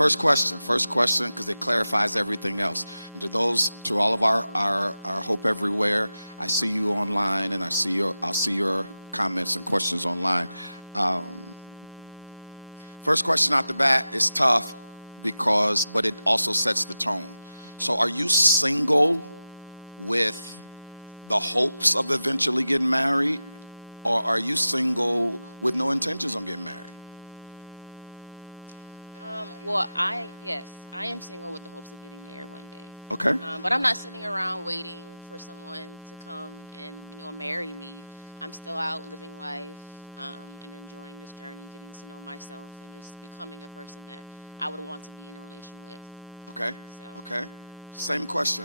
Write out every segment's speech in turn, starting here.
First question, because it clarifies everything else. And to all of our Hope Everywhere, I see you online, and I'll see your comments and questions online. First question out the bat is tough but it also sets the tone. So are you single with the hopes of eventually getting married, or are you single with no intentions on getting married? Well, yes, I am single with the hopes of getting married one day. Okay. But I'm not sitting around waiting for someone to come and marry me. I'm still out living life and enjoying this journey, getting to know myself, and just becoming a person that I would want to be in a relation with. Okay. So. Okay. Same question.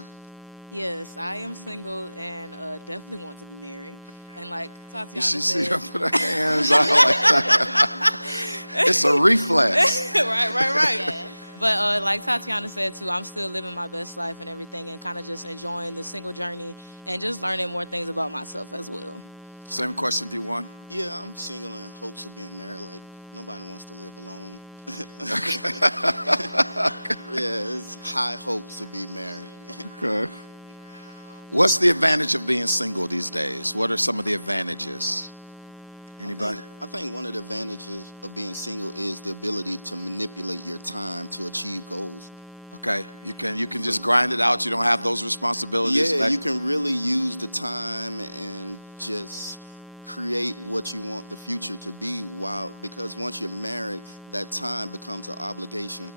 Yes, I am single and definitely want to be married. And like Tatiana said, see her put her hands out like that. It's a reflex. right. Yeah. But like Tatiana said too, I'm still living my best life and everything, and kind of just enjoying the single journey and just learning more things about myself as well. Same question, D1. Yeah, I'm single in hopes of being married. Like, nobody wants to live alone. Yeah, it's high hopes to be married. Okay. What's the advantage of being single these days? What are some of the advantages? Anybody? I think one of the advantages of being single is the ability to manipulate your time to achieve goals. Okay, you can just grind it out. You don't have those responsibilities. Yeah, you can really use the time and just create what you want the future to be. Because once you're married, that time becomes an obligation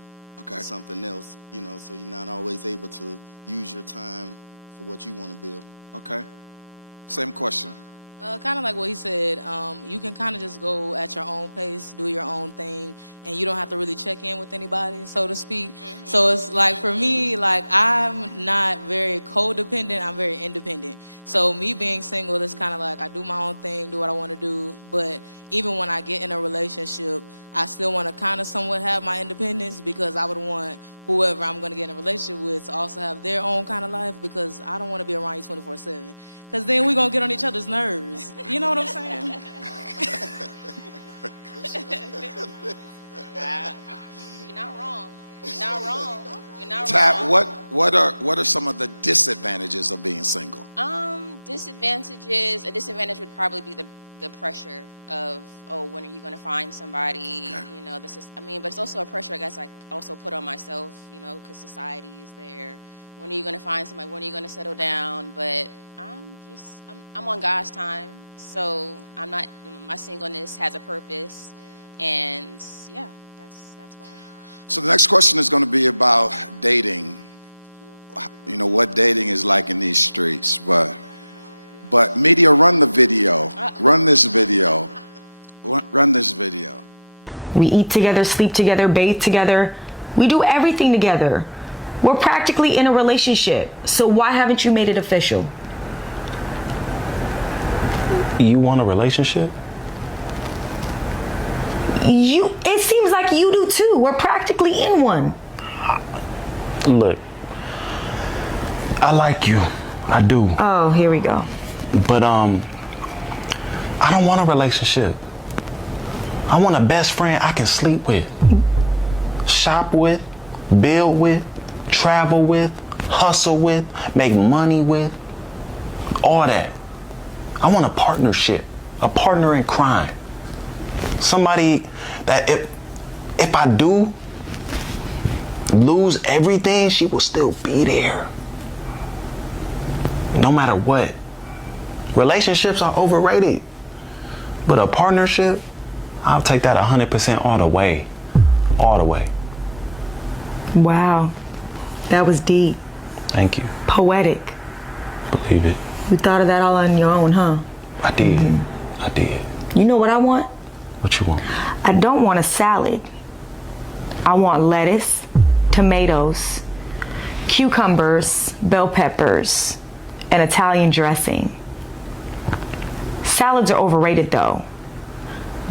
to something else. So you're not always able to use your time for what you want to build. Okay. Same question. Kind of like what he said, you can kind of just go at your own pace, do your own thing, and you don't have to really check in with anybody, so to speak. Mm-hmm. So it's like, for me, like, I'm not very codependent, I'm very independent. So me being single is kind of like, I do my own thing, do what I want to do, but even when I get in a relationship, I still want to kind of somewhat have my independence, because I would want whoever I'm going to get in a relationship with to also have their own kind of life, because I don't want to be around you 24/7. Because then we're going to get on each other's nerves. You know what I'm saying? You're not wrong. You're not wrong. You're not Tap, wrong. what are some of the disadvantages of being single? Disadvantages. A disadvantage would probably be the pressure of, when are you going to find somebody? Okay. But it's also a pressure I guess I also put on myself, because society is there. When are you going to find somebody? When are you going to settle down? But I'm on God's time, so I'm not. My singleness has a purpose, and yeah, that's why. So the next question is going to be about dating. What dating is like in these streets, but media, run the video. Run this video. Run this video. We eat together, sleep together, bathe together. We do everything together. We're practically in a relationship. So why haven't you made it official? You want a relationship? It seems like you do too. We're practically in one. Look, I like you. I do. Oh, here we go. But I don't want a relationship. I want a best friend I can sleep with, shop with, build with, travel with, hustle with, make money with, all that. I want a partnership, a partner in crime. Somebody that if I do lose everything, she will still be there. No matter what. Relationships are overrated. But a partnership, I'll take that 100% all the way. All the way. Wow. That was deep. Thank you. Poetic. Believe it. You thought of that all on your own, huh? I did. Mm-hmm. I did. You know what I want? What you want? I don't want a salad. I want lettuce, tomatoes, cucumbers, bell peppers, and Italian dressing. Salads are overrated though.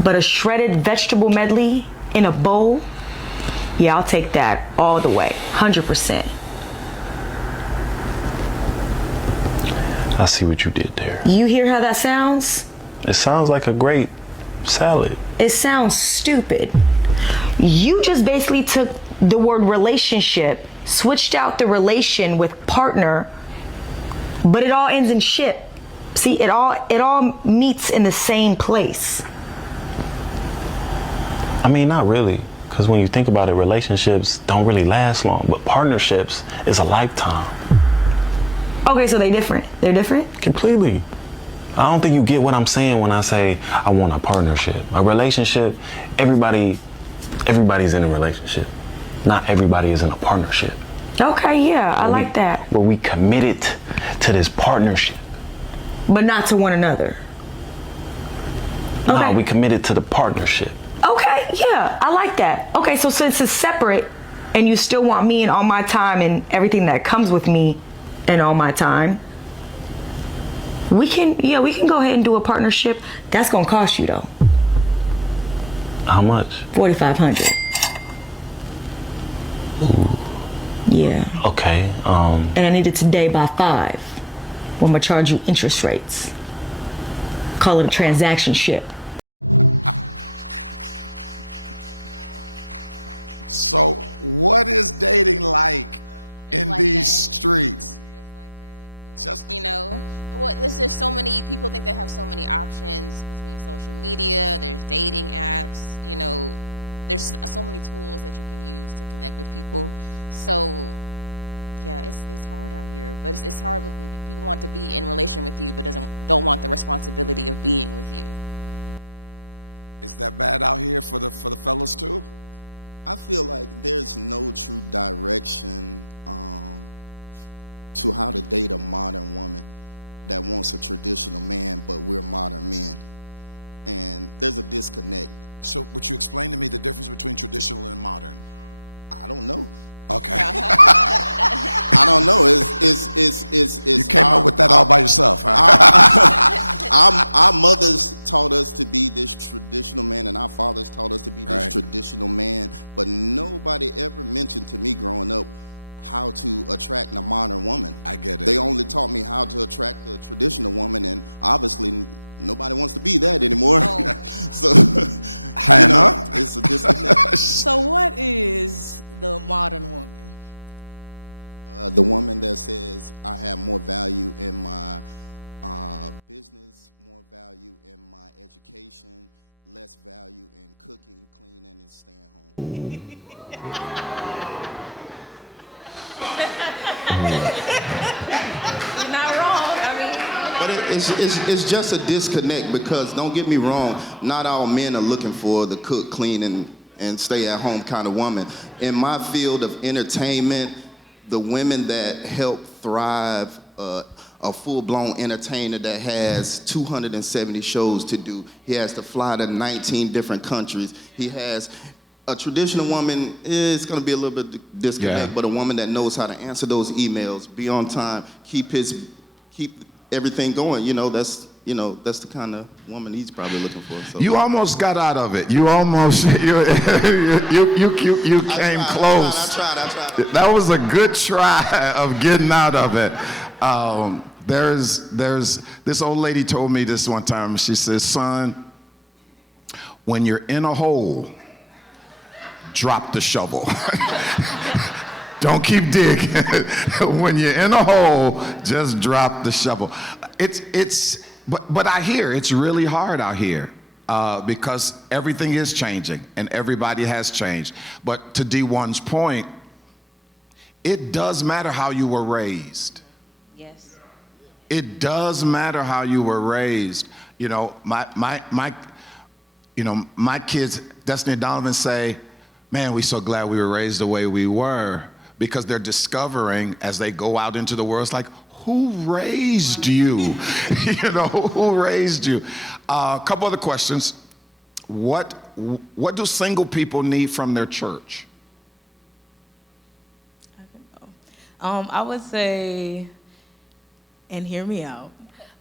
But a shredded vegetable medley in a bowl, yeah, I'll take that all the way, 100%. I see what you did there. You hear how that sounds? It sounds like a great salad. It sounds stupid. You just basically took the word relationship, switched out the relation with partner, but it all ends in ship. See, it all meets in the same place. I mean, not really. Because when you think about it, relationships don't really last long, but partnerships is a lifetime. Okay, so they're different. They're different? Completely. I don't think you get what I'm saying when I say I want a partnership. A relationship, everybody's in a relationship. Not everybody is in a partnership. Okay, yeah, I like that. Where we committed to this partnership. But not to one another. No, Okay. we committed to the partnership. Okay, yeah, I like that. Okay, so since it's separate and you still want me and all my time and everything that comes with me and all my time, we can go ahead and do a partnership. That's gonna cost you though. How much? $4,500. Yeah. Okay. And I need it today by 5. Well, I'm gonna charge you interest rates. Call it a transaction ship. So, what is dating like in like these that. streets? Just You know, there's so many people think they have so many options between social media. There's dating apps. You know, there's so many tools that you can use to connect with people. So, yeah, it's hard out here. But it's hard when people want to be in relation with you, but don't want the responsibility of being with you. is that bad out here for the fellas too? I feel like there's no true direction to how to date a modern woman that wants a traditional man, but we're modern men. And there's a disconnect. So, would you explain to me the difference between traditional and modern? I don't know. Okay. I don't know. It's You came up with that all by yourself, huh? Our mothers taught us to be this traditional man, and our fathers taught us to be this Right. traditional man. But nobody ever mentioned to me growing up how to attract a modern woman. I get it. They only taught me how to attract a traditional woman, and obviously nobody wants to be that anymore. So, Hannah? it's a disconnect. So what is the modern woman? The woman that says, I have more value in my business, more value in my education, less value in cooking, cleaning, and staying home. You're not wrong. I mean, But it's just a disconnect, because don't get me wrong, not all men are looking for the cook, clean, and stay at home kind of woman. In my field of entertainment, the women that help thrive, a full-blown entertainer that has 270 shows to do. He has to fly to 19 different countries. He has a traditional woman is going to be a little bit disconnect, Yeah. but a woman that knows how to answer those emails, be on time, keep everything going. That's the kind of woman he's probably looking for. So. You almost got out of it. You almost you came close. I tried. That was a good try of getting out of it. There's this old lady told me this one time. She says, "Son, when you're in a hole, drop the shovel. Don't keep digging. When you're in a hole, just drop the shovel." But I hear it's really hard out here because everything is changing and everybody has changed. But to D1's point, it does matter how you were raised. yes. It does matter how you were raised. My kids, Destiny and Donovan, say, "Man, we're so glad we were raised the way we were," because they're discovering as they go out into the world, it's like, who raised you? Who raised you? A couple other questions. What do single people need from their church? I would say, and hear me out,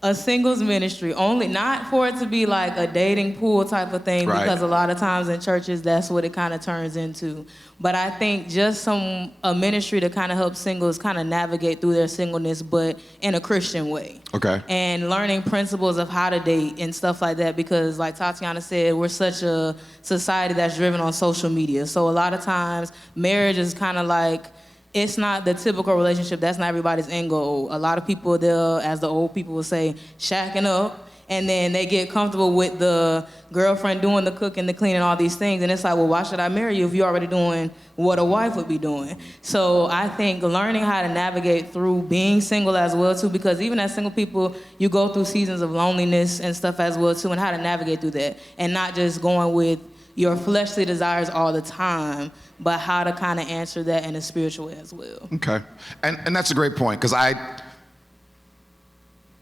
a singles ministry, only not for it to be like a dating pool type of thing, Right. because a lot of times in churches that's what it kind of turns into. But I think just a ministry to kind of help singles kind of navigate through their singleness, but in a Christian way. Okay. And learning principles of how to date and stuff like that, because like Tatiana said, we're such a society that's driven on social media. So a lot of times marriage is kind of like, it's not the typical relationship. That's not everybody's end goal. A lot of people, they'll, as the old people will say, shacking up, and then they get comfortable with the girlfriend doing the cooking, the cleaning, all these things. And it's like, well, why should I marry you if you're already doing what a wife would be doing? So I think learning how to navigate through being single as well, too, because even as single people, you go through seasons of loneliness and stuff as well, too, and how to navigate through that. And not just going with your fleshly desires all the time, but how to kind of answer that in a spiritual way as well. Okay. And that's a great point, because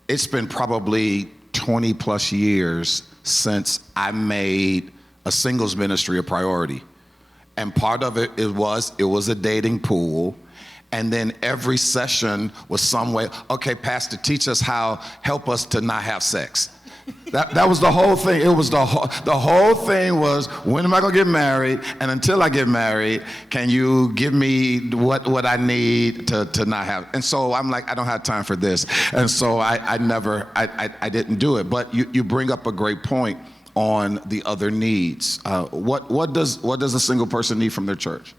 it's been probably 20 plus years since I made a singles ministry a priority. And part of it was a dating pool. And then every session was some way, okay, Pastor, teach us help us to not have sex. That was the whole thing. It was the whole thing was, when am I gonna get married? And until I get married, can you give me what I need to not have? And so I'm like, I don't have time for this. And so I didn't do it. But you bring up a great point on the other needs. What does a single person need from their church?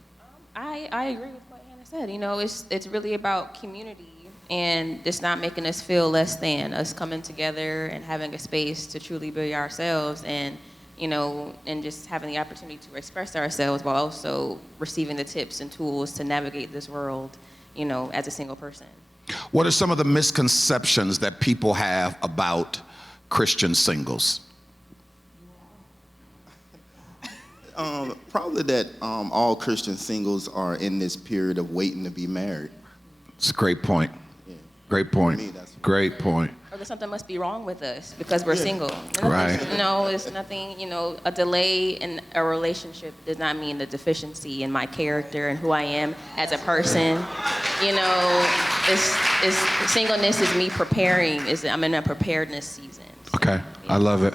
I agree with what Hannah said. You know, it's really about community. And it's not making us feel less than, us coming together and having a space to truly be ourselves, and, you know, and just having the opportunity to express ourselves while also receiving the tips and tools to navigate this world, you know, as a single person. What are some of the misconceptions that people have about Christian singles? Probably that all Christian singles are in this period of waiting to be married. It's a great point. Great point. Great point. Or that something must be wrong with us because we're single. Right. No, it's nothing, you know, a delay in a relationship does not mean a deficiency in my character and who I am as a person. You know, singleness is me preparing. I'm in a preparedness season. So, Okay, I love it.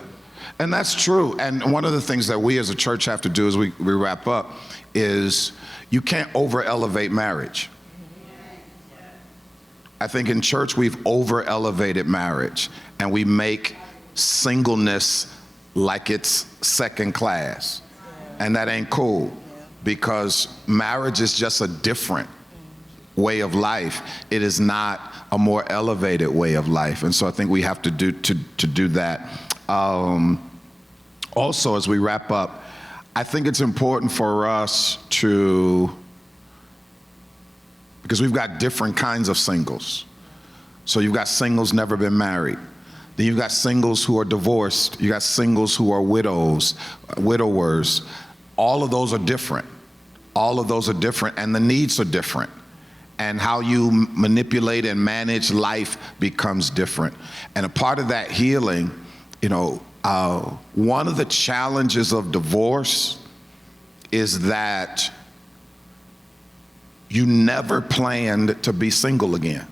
And that's true. And one of the things that we as a church have to do as we wrap up is you can't over-elevate marriage. I think in church we've over-elevated marriage, and we make singleness like it's second class. And that ain't cool, because marriage is just a different way of life. It is not a more elevated way of life. And so I think we have to do that. Also, as we wrap up, I think it's important for us because we've got different kinds of singles. So you've got singles never been married. Then you've got singles who are divorced. You got singles who are widowers. All of those are different. All of those are different, and the needs are different. And how you manipulate and manage life becomes different. And a part of that healing, you know, one of the challenges of divorce is that you never planned to be single again.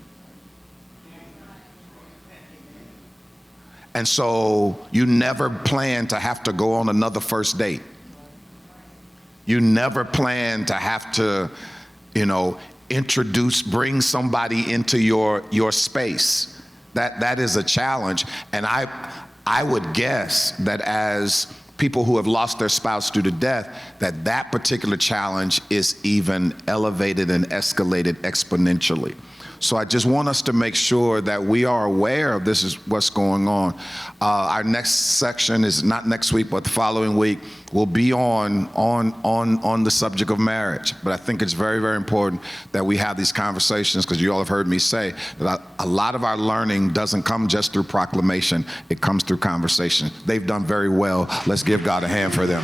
And so you never planned to have to go on another first date. You never planned to have to, you know, bring somebody into your space. That is a challenge. And I would guess that as people who have lost their spouse due to death, that particular challenge is even elevated and escalated exponentially. So I just want us to make sure that we are aware of this is what's going on. Our next section is not next week, but the following week will be on the subject of marriage. But I think it's very, very important that we have these conversations, because you all have heard me say that a lot of our learning doesn't come just through proclamation. It comes through conversation. They've done very well. Let's give God a hand for them.